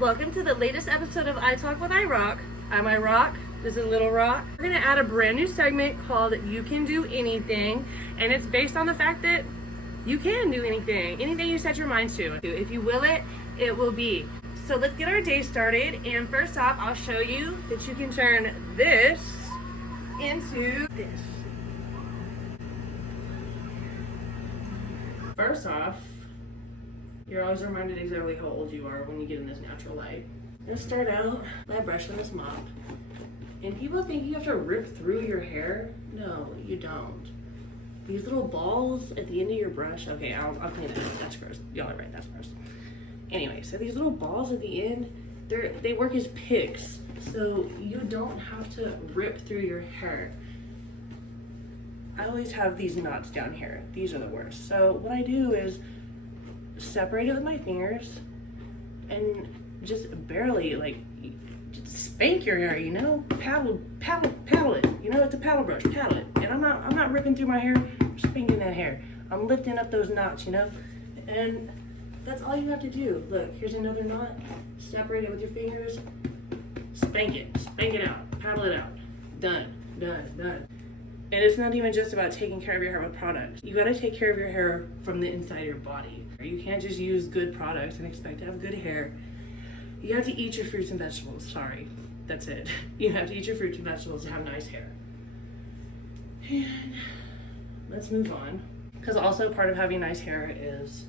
Welcome to the latest episode of I Talk with Irok. I'm Irok. This is Little Rock. We're going to add a brand new segment called You Can Do Anything, and it's based on the fact that you can do anything you set your mind to. If you will it, it will be. So let's get our day started, and first off, I'll show you that you can turn this into this. First off, you're always reminded exactly how old you are when you get in this natural light. I'm gonna start out by brushing this mop. And people think you have to rip through your hair. No, you don't. These little balls at the end of your brush. Okay, I'll clean it up. That's gross. Y'all are right, that's gross. Anyway, so these little balls at the end, they work as picks. So you don't have to rip through your hair. I always have these knots down here. These are the worst. So what I do is separate it with my fingers and just barely, like, just spank your hair, you know, paddle it, you know, it's a paddle brush, paddle it. And I'm not ripping through my hair, I'm spanking that hair. I'm lifting up those knots, you know, and that's all you have to do. Look, here's another knot, separate it with your fingers, spank it out, paddle it out, done. And it's not even just about taking care of your hair with products. You gotta take care of your hair from the inside of your body. You can't just use good products and expect to have good hair. You have to eat your fruits and vegetables. Sorry, that's it. You have to eat your fruits and vegetables to have nice hair. And let's move on. Because also part of having nice hair is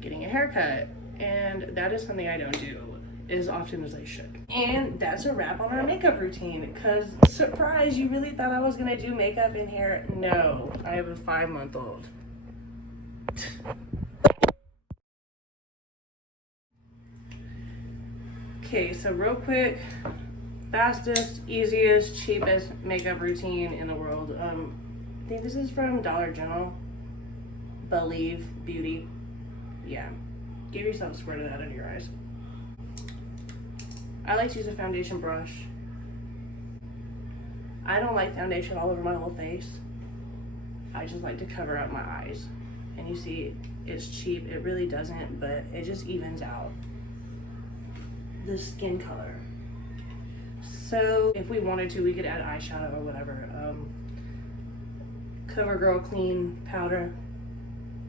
getting a haircut. And that is something I don't do as often as I should. And that's a wrap on our makeup routine. Because, surprise, you really thought I was gonna do makeup and hair? No, I have a 5-month-old. Okay, so real quick, fastest, easiest, cheapest makeup routine in the world. I think this is from Dollar General. Believe Beauty. Yeah, give yourself a squirt of that under your eyes. I like to use a foundation brush. I don't like foundation all over my whole face. I just like to cover up my eyes. And you see, it's cheap, it really doesn't, but it just evens out the skin color. So if we wanted to, we could add eyeshadow or whatever. CoverGirl Clean powder,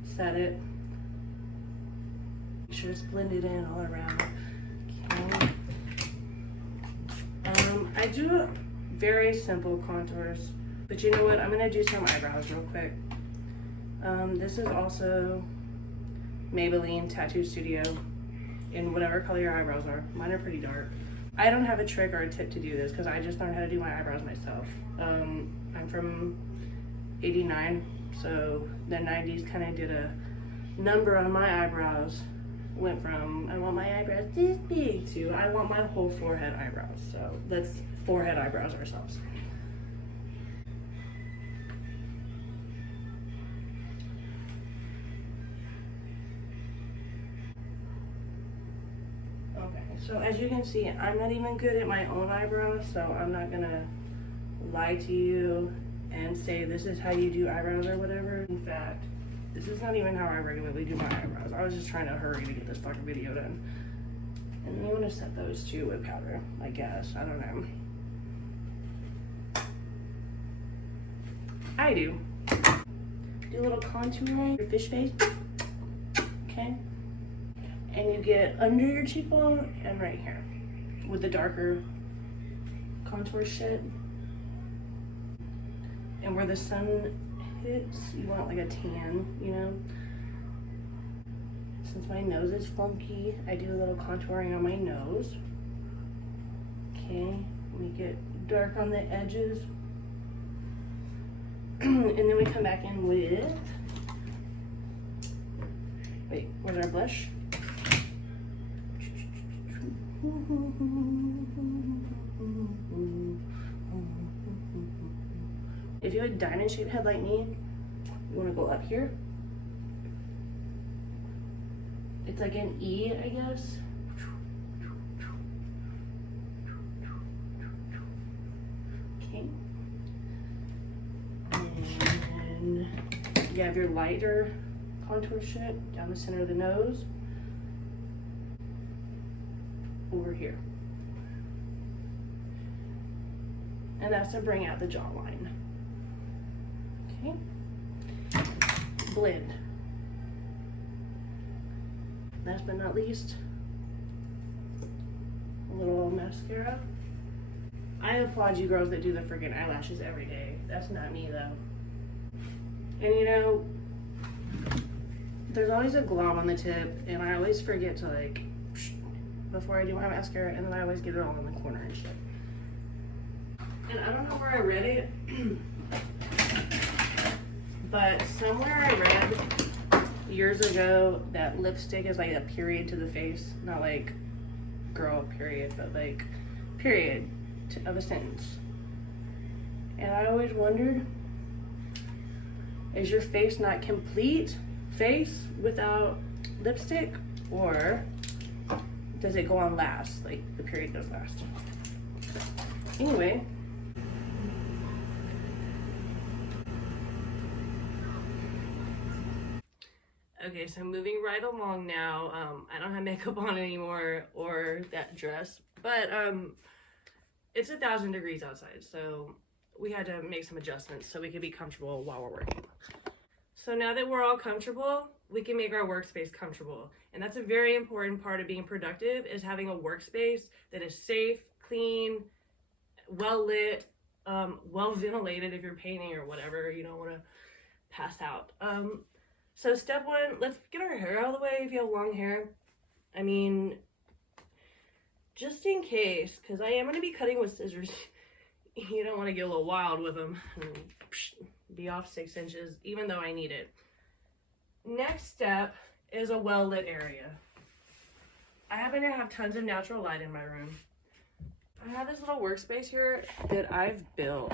set it. Make sure it's blended in all around. Okay. I do very simple contours, but you know what? I'm gonna do some eyebrows real quick. This is also Maybelline Tattoo Studio in whatever color your eyebrows are. Mine are pretty dark. I don't have a trick or a tip to do this because I just learned how to do my eyebrows myself. I'm from '89, so the 90s kind of did a number on my eyebrows. Went from I want my eyebrows this big to I want my whole forehead eyebrows. So let's forehead eyebrows ourselves. Okay, so as you can see, I'm not even good at my own eyebrows, so I'm not gonna lie to you and say this is how you do eyebrows or whatever. In fact, this is not even how I regularly do my eyebrows. I was just trying to hurry to get this fucking video done. And you want to set those too with powder, I guess. I don't know. I do. Do a little contouring, your fish face. Okay? And you get under your cheekbone and right here with the darker contour shit. And where the sun hits, you want like a tan, you know? Since my nose is funky, I do a little contouring on my nose. Okay, make it dark on the edges. And then we come back in with, wait, where's our blush? If you have a diamond shaped head like me, you want to go up here. It's like an E, I guess. Okay. And you have your lighter contour shit down the center of the nose. over here. And that's to bring out the jawline. Okay. Blend. Last but not least, a little mascara. I applaud you girls that do the freaking eyelashes every day. That's not me though. And you know, there's always a glob on the tip, and I always forget to like, before I do my mascara, and then I always get it all in the corner and shit. And I don't know where I read it, but somewhere I read years ago that lipstick is like a period to the face. Not like girl period, but like period of a sentence. And I always wondered, is your face not complete face without lipstick? Or does it go on last, like the period goes last? Anyway. Okay, so moving right along now. I don't have makeup on anymore or that dress, but it's 1,000 degrees outside, so we had to make some adjustments so we could be comfortable while we're working. So now that we're all comfortable, we can make our workspace comfortable. And that's a very important part of being productive, is having a workspace that is safe, clean, well lit, well ventilated if you're painting or whatever, you don't want to pass out. So step one, let's get our hair out of the way if you have long hair. I mean, just in case, because I am going to be cutting with scissors. You don't want to get a little wild with them and be off 6 inches, even though I need it. Next step is a well-lit area. I happen to have tons of natural light in my room. I have this little workspace here that I've built.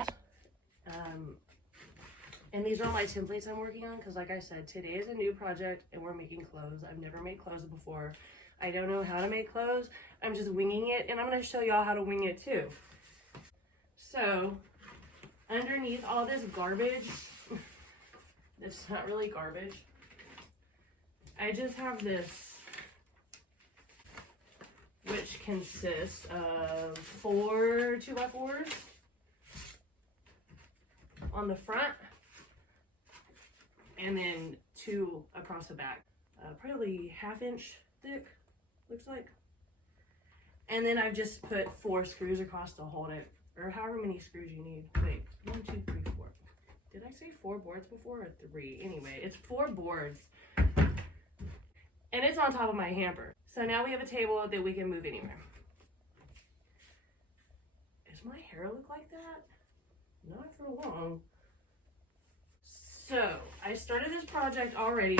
And these are all my templates I'm working on, because like I said, today is a new project and we're making clothes. I've never made clothes before. I don't know how to make clothes. I'm just winging it, and I'm going to show y'all how to wing it too. So, underneath all this garbage, it's not really garbage, I just have this, which consists of 4 2x4s on the front, and then 2 across the back. Probably 1/2 inch thick, looks like. And then I've just put 4 screws across to hold it, or however many screws you need. Wait, 1 2 3 4. Did I say 4 boards before, or 3? Anyway, it's 4 boards. And it's on top of my hamper. So now we have a table that we can move anywhere. Does my hair look like that? Not for long. So I started this project already,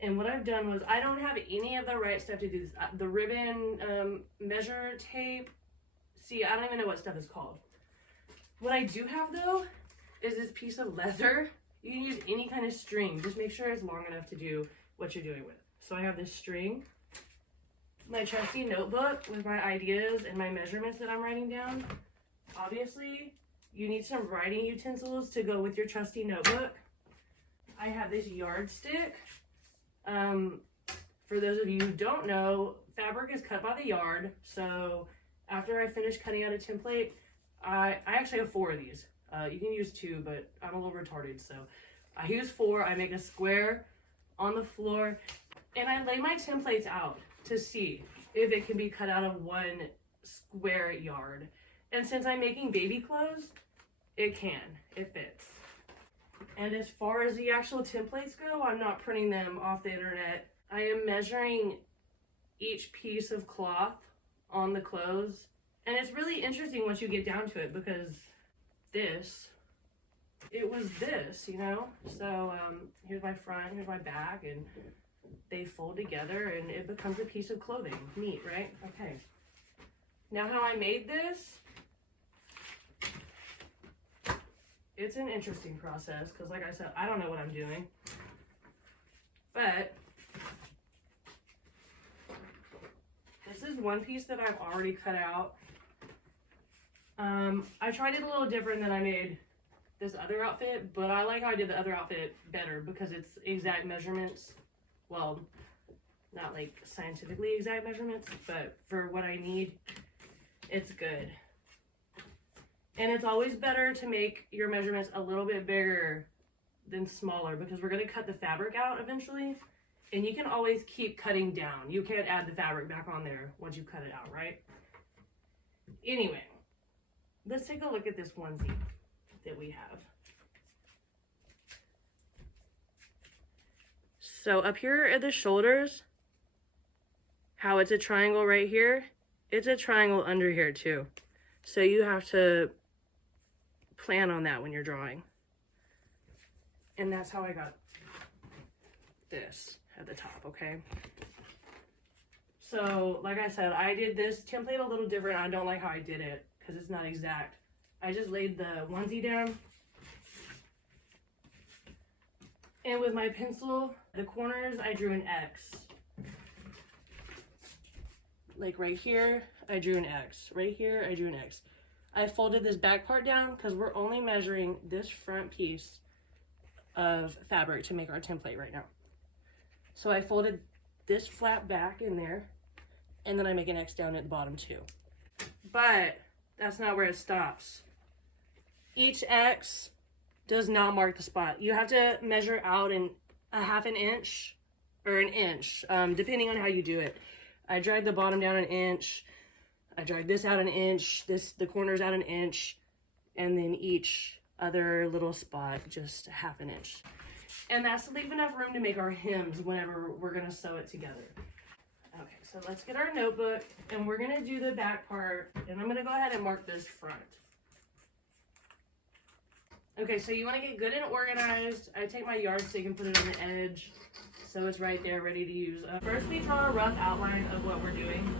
and what I've done was, I don't have any of the right stuff to do this. The ribbon, measure tape. See, I don't even know what stuff is called. What I do have though is this piece of leather. You can use any kind of string. Just make sure it's long enough to do what you're doing with. So I have this string, my trusty notebook with my ideas and my measurements that I'm writing down. Obviously, you need some writing utensils to go with your trusty notebook. I have this yardstick. For those of you who don't know, fabric is cut by the yard. So after I finish cutting out a template, I actually have 4 of these. You can use 2, but I'm a little retarded. So I use 4. I make a square on the floor, and I lay my templates out to see if it can be cut out of 1 square yard. And since I'm making baby clothes, it fits. And as far as the actual templates go, I'm not printing them off the internet. I am measuring each piece of cloth on the clothes. And it's really interesting once you get down to it, because it was this, you know? So here's my front, here's my back, and they fold together and it becomes a piece of clothing. Neat, right? Okay. Now how I made this, it's an interesting process, because like I said, I don't know what I'm doing. But this is one piece that I've already cut out. I tried it a little different than I made this other outfit, but I like how I did the other outfit better because it's exact measurements. Well, Not like scientifically exact measurements, but for what I need, it's good. And it's always better to make your measurements a little bit bigger than smaller, because we're going to cut the fabric out eventually, and you can always keep cutting down. You can't add the fabric back on there once you cut it out, right? Anyway, let's take a look at this onesie that we have. So up here at the shoulders, how it's a triangle right here, it's a triangle under here too. So you have to plan on that when you're drawing. And that's how I got this at the top, okay? So, like I said, I did this template a little different. I don't like how I did it because it's not exact. I just laid the onesie down. And with my pencil, the corners, I drew an X. Like right here, I drew an X. Right here, I drew an X. I folded this back part down because we're only measuring this front piece of fabric to make our template right now. So I folded this flap back in there, and then I make an X down at the bottom too. But that's not where it stops. Each X does not mark the spot. You have to measure out in a half an inch or an inch, depending on how you do it. I dragged the bottom down an inch. I dragged this out an inch, the corners out an inch, and then each other little spot just half an inch. And that's to leave enough room to make our hems whenever we're gonna sew it together. Okay, so let's get our notebook, and we're gonna do the back part, and I'm gonna go ahead and mark this front. Okay, so you wanna get good and organized. I take my yardstick and put it on the edge, so it's right there ready to use. First, we draw a rough outline of what we're doing.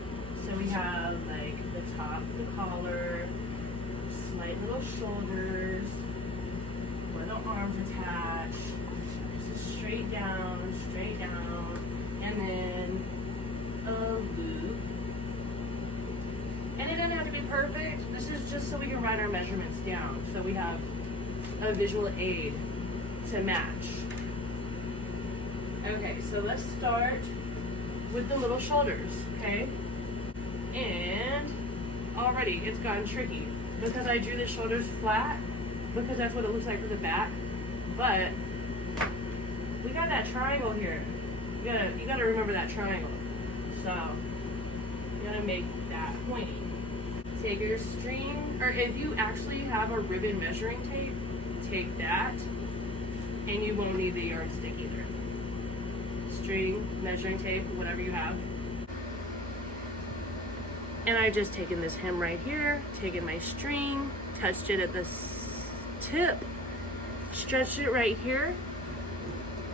So we have like the top, the collar, slight little shoulders, where the arms attach, just straight down, and then a loop. And it doesn't have to be perfect. This is just so we can write our measurements down, so we have a visual aid to match. Okay, so let's start with the little shoulders, okay? And already it's gotten tricky because I drew the shoulders flat because that's what it looks like for the back, but we got that triangle here. You gotta remember that triangle. So you gotta make that pointy. Take your string, or if you actually have a ribbon measuring tape, take that, and you won't need the yardstick either. String, measuring tape, whatever you have. And I just taken this hem right here, taken my string, touched it at the tip, stretched it right here.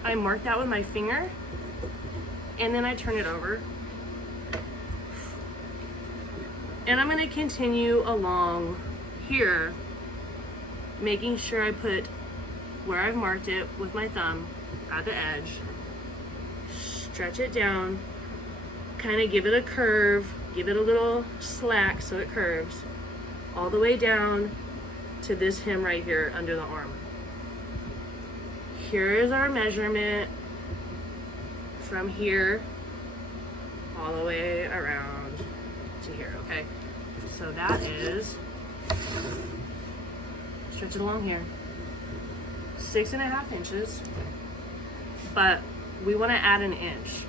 I marked that with my finger, and then I turn it over. And I'm gonna continue along here, making sure I put where I've marked it with my thumb at the edge, stretch it down, kind of give it a curve, give it a little slack so it curves, all the way down to this hem right here under the arm. Here is our measurement from here all the way around to here, okay? So that is, stretch it along here, 6.5 inches, but we want to add an inch.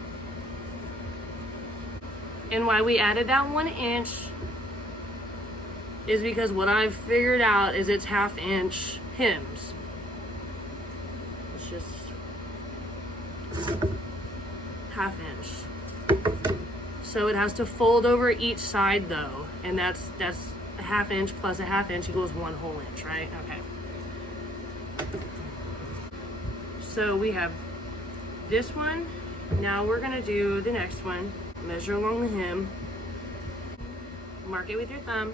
And why we added that 1 inch is because what I've figured out is it's 1/2 inch hems. It's just 1/2 inch. So it has to fold over each side though, and that's 1/2 inch plus 1/2 inch equals 1 whole inch, right? Okay. So we have this one. Now we're gonna do the next one. Measure along the hem. Mark it with your thumb.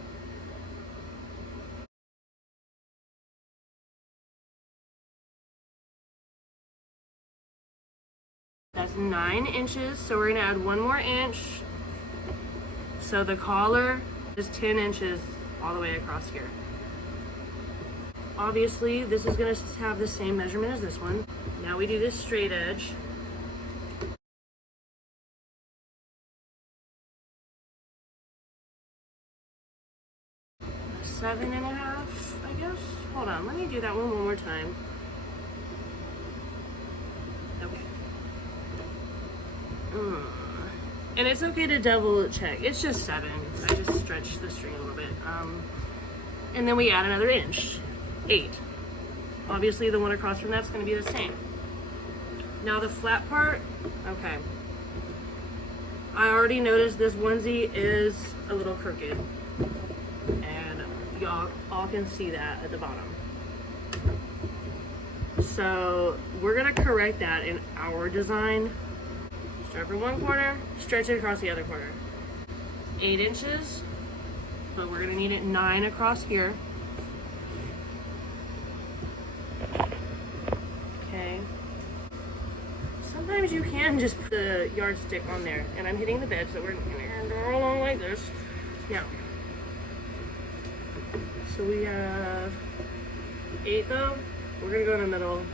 That's 9 inches, so we're gonna add 1 more inch. So the collar is 10 inches all the way across here. Obviously, this is gonna have the same measurement as this one. Now we do this straight edge. 7.5, I guess. Hold on, let me do that one more time. Okay. And it's okay to double check. It's just 7. I just stretched the string a little bit. And then we add another inch, 8. Obviously the one across from that's gonna be the same. Now the flat part, okay. I already noticed this onesie is a little crooked. And y'all all can see that at the bottom. So we're gonna correct that in our design. Start from one corner, stretch it across the other corner. 8 inches, but we're gonna need it 9 across here. Okay. Sometimes you can just put the yardstick on there, and I'm hitting the bed, so we're gonna go along like this. Now, so we have 8 though. We're gonna go in the middle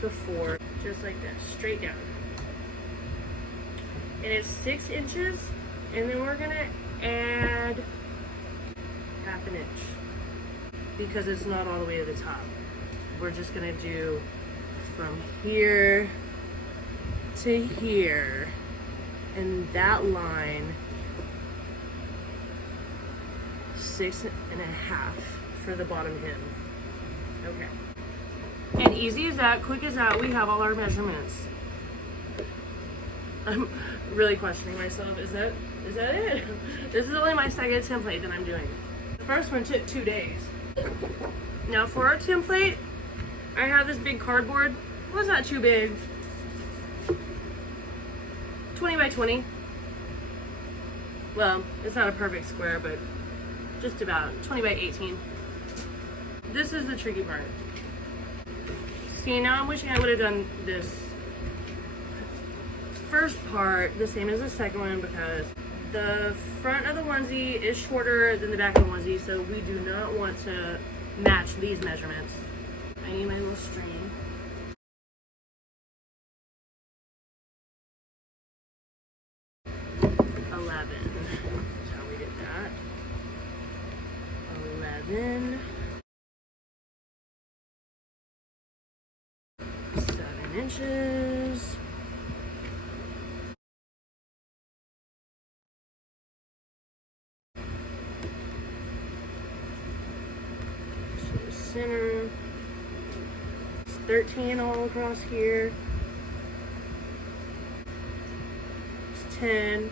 to 4, just like this, straight down. And it's 6 inches, and then we're gonna add 1/2 inch because it's not all the way to the top. We're just gonna do from here to here, and that line 6.5 for the bottom hem. Okay. And easy as that, quick as that, we have all our measurements. I'm really questioning myself. Is that it? This is only my second template that I'm doing. The first one took 2 days. Now for our template, I have this big cardboard. Well, it's not too big. 20 by 20. Well, it's not a perfect square, but just about 20 by 18. This is the tricky part. See, now I'm wishing I would have done this first part the same as the second one because the front of the onesie is shorter than the back of the onesie, so we do not want to match these measurements. I need my little string. That's how we did that. 11. 7 inches. Center. It's 13 all across here. It's 10.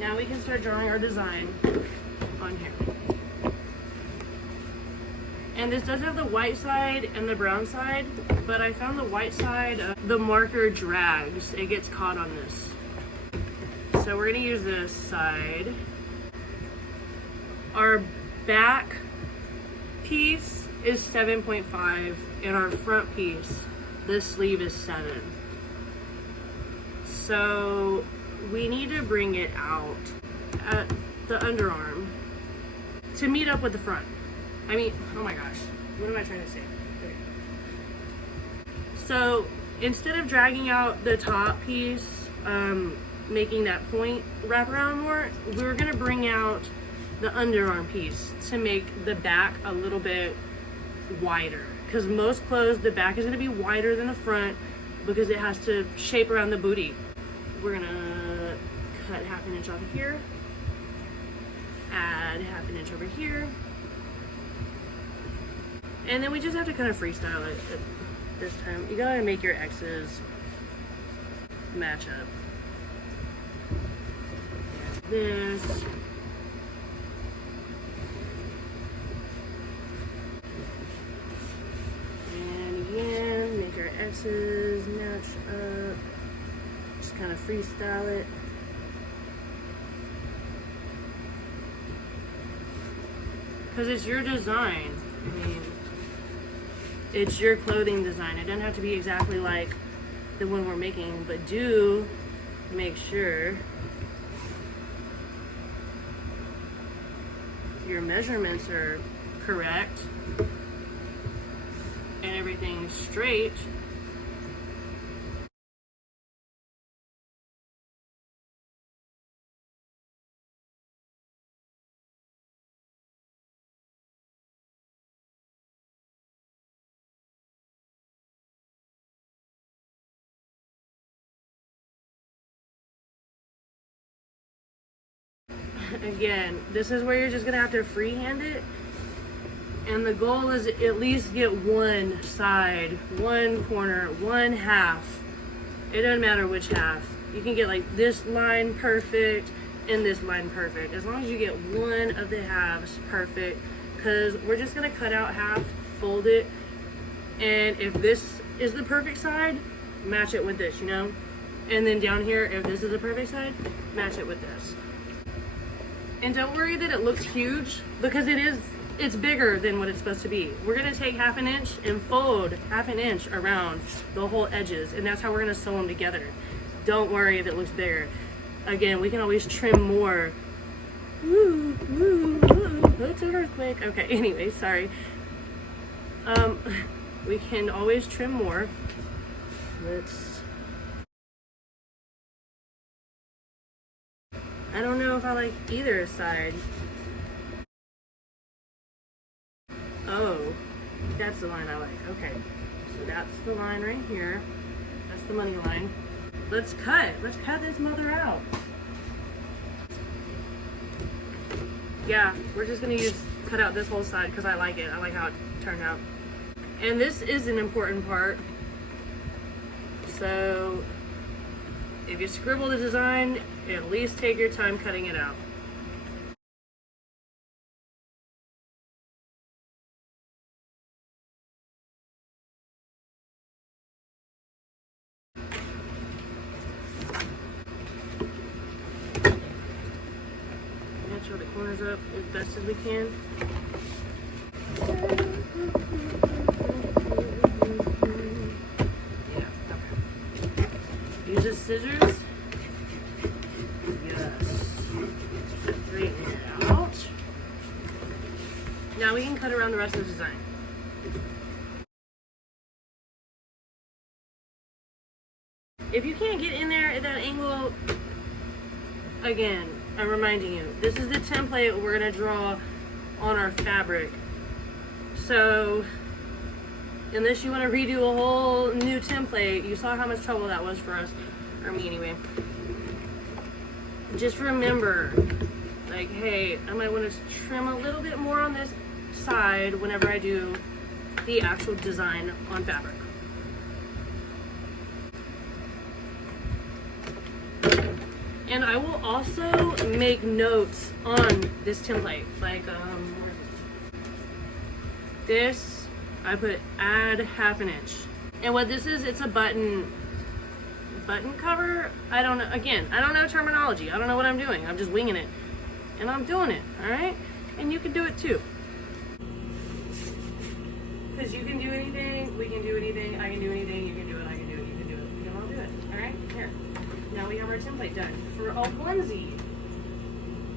Now we can start drawing our design on here. And this does have the white side and the brown side, but I found the white side, the marker drags. It gets caught on this. So we're gonna use this side. Our back piece is 7.5 and our front piece, this sleeve is 7. So we need to bring it out at the underarm to meet up with the front. I mean, oh my gosh, what am I trying to say? Okay. So instead of dragging out the top piece, making that point wrap around more, we're gonna bring out the underarm piece to make the back a little bit wider. Because most clothes, the back is gonna be wider than the front because it has to shape around the booty. We're gonna cut 1/2 inch off of here, add 1/2 inch over here, and then we just have to kind of freestyle it at this time. You gotta make your X's match up. This. And again, make our X's match up. Just kind of freestyle it. Because it's your design. I mean, it's your clothing design. It doesn't have to be exactly like the one we're making, but do make sure your measurements are correct and everything's straight again, this is where you're just gonna have to freehand it. And the goal is at least get one side, one corner, one half. It doesn't matter which half. You can get like this line perfect and this line perfect. As long as you get one of the halves perfect, because we're just gonna cut out half, fold it, and if this is the perfect side, match it with this, you know? And then down here, if this is the perfect side, match it with this. And don't worry that it looks huge, because it's bigger than what it's supposed to be. We're gonna take 1/2 inch and fold 1/2 inch around the whole edges, and that's how we're gonna sew them together. Don't worry if it looks bigger. Again, we can always trim more. Woo, woo, woo, it's an earthquake. Okay, anyway, sorry. We can always trim more. I don't know if I like either side. Oh, that's the line I like. Okay, so that's the line right here. That's the money line. Let's cut this mother out. Yeah, we're just gonna cut out this whole side because I like it. I like how it turned out. And this is an important part. So if you scribble the design, at least take your time cutting it out. Show the corners up as best as we can. Yeah, okay. Use the scissors. Yes. Straighten it out. Now we can cut around the rest of the design. If you can't get in there at that angle, again, I'm reminding you, this is the template we're gonna draw on our fabric. So, unless you wanna redo a whole new template, you saw how much trouble that was for us, or me anyway. Just remember, like, hey, I might wanna trim a little bit more on this side whenever I do the actual design on fabric. And I will also make notes on this template. Like, this, I put add 1/2 inch. And what this is, it's a button cover. I don't know, again, I don't know terminology. I don't know what I'm doing. I'm just winging it. And I'm doing it, all right? And you can do it too. Because you can do anything, we can do anything, I can do anything, you can do it, I can do it, you can do it. We can all do it, all right? Here. Now we have our template done. For a onesie,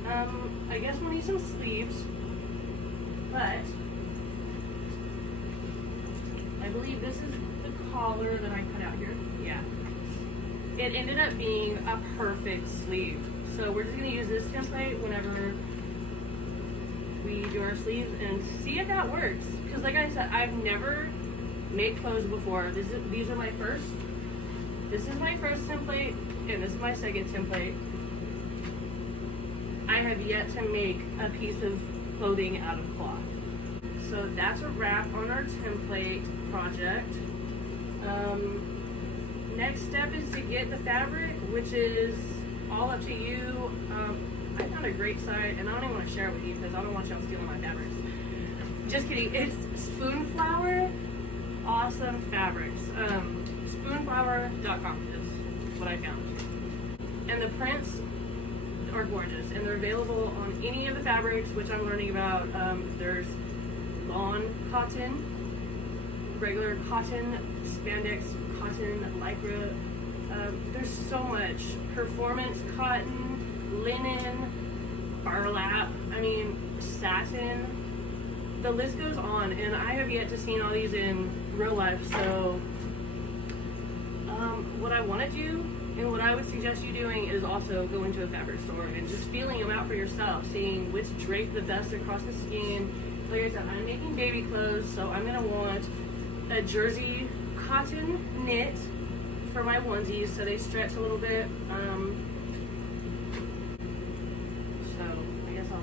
I guess we'll need some sleeves, but I believe this is the collar that I cut out here. Yeah. It ended up being a perfect sleeve. So we're just gonna use this template whenever we do our sleeves and see if that works. Because like I said, I've never made clothes before. These are my first. This is my first template. And this is my second template. I have yet to make a piece of clothing out of cloth. So that's a wrap on our template project. Next step is to get the fabric, which is all up to you. I found a great site, and I don't even want to share it with you because I don't want y'all stealing my fabrics. Just kidding. It's Spoonflower Awesome Fabrics. Spoonflower.com is what I found. And the prints are gorgeous, and they're available on any of the fabrics, which I'm learning about. There's lawn cotton, regular cotton, spandex cotton, lycra. There's so much. Performance cotton, linen, burlap, I mean, satin. The list goes on, and I have yet to see all these in real life, so what I want to do and what I would suggest you doing is also go into a fabric store and just feeling them out for yourself, seeing which drape the best across the skin. Like I said, I'm making baby clothes, so I'm going to want a jersey cotton knit for my onesies so they stretch a little bit. So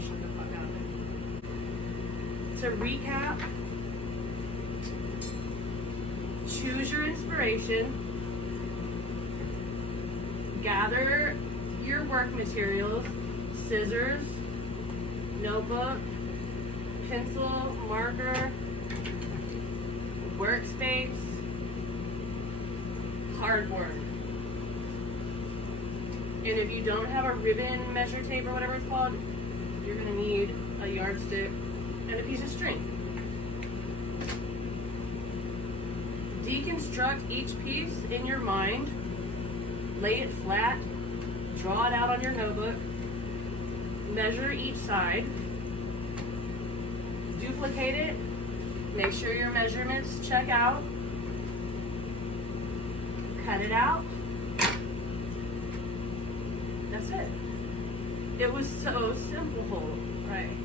shut the fuck out of it. To recap, choose your inspiration, gather your work materials, scissors, notebook, pencil, marker, workspace, cardboard. And if you don't have a ribbon measure tape or whatever it's called, you're gonna need a yardstick and a piece of string. Deconstruct each piece in your mind, lay it flat, draw it out on your notebook, measure each side, duplicate it, make sure your measurements check out, cut it out. That's it. It was so simple, right?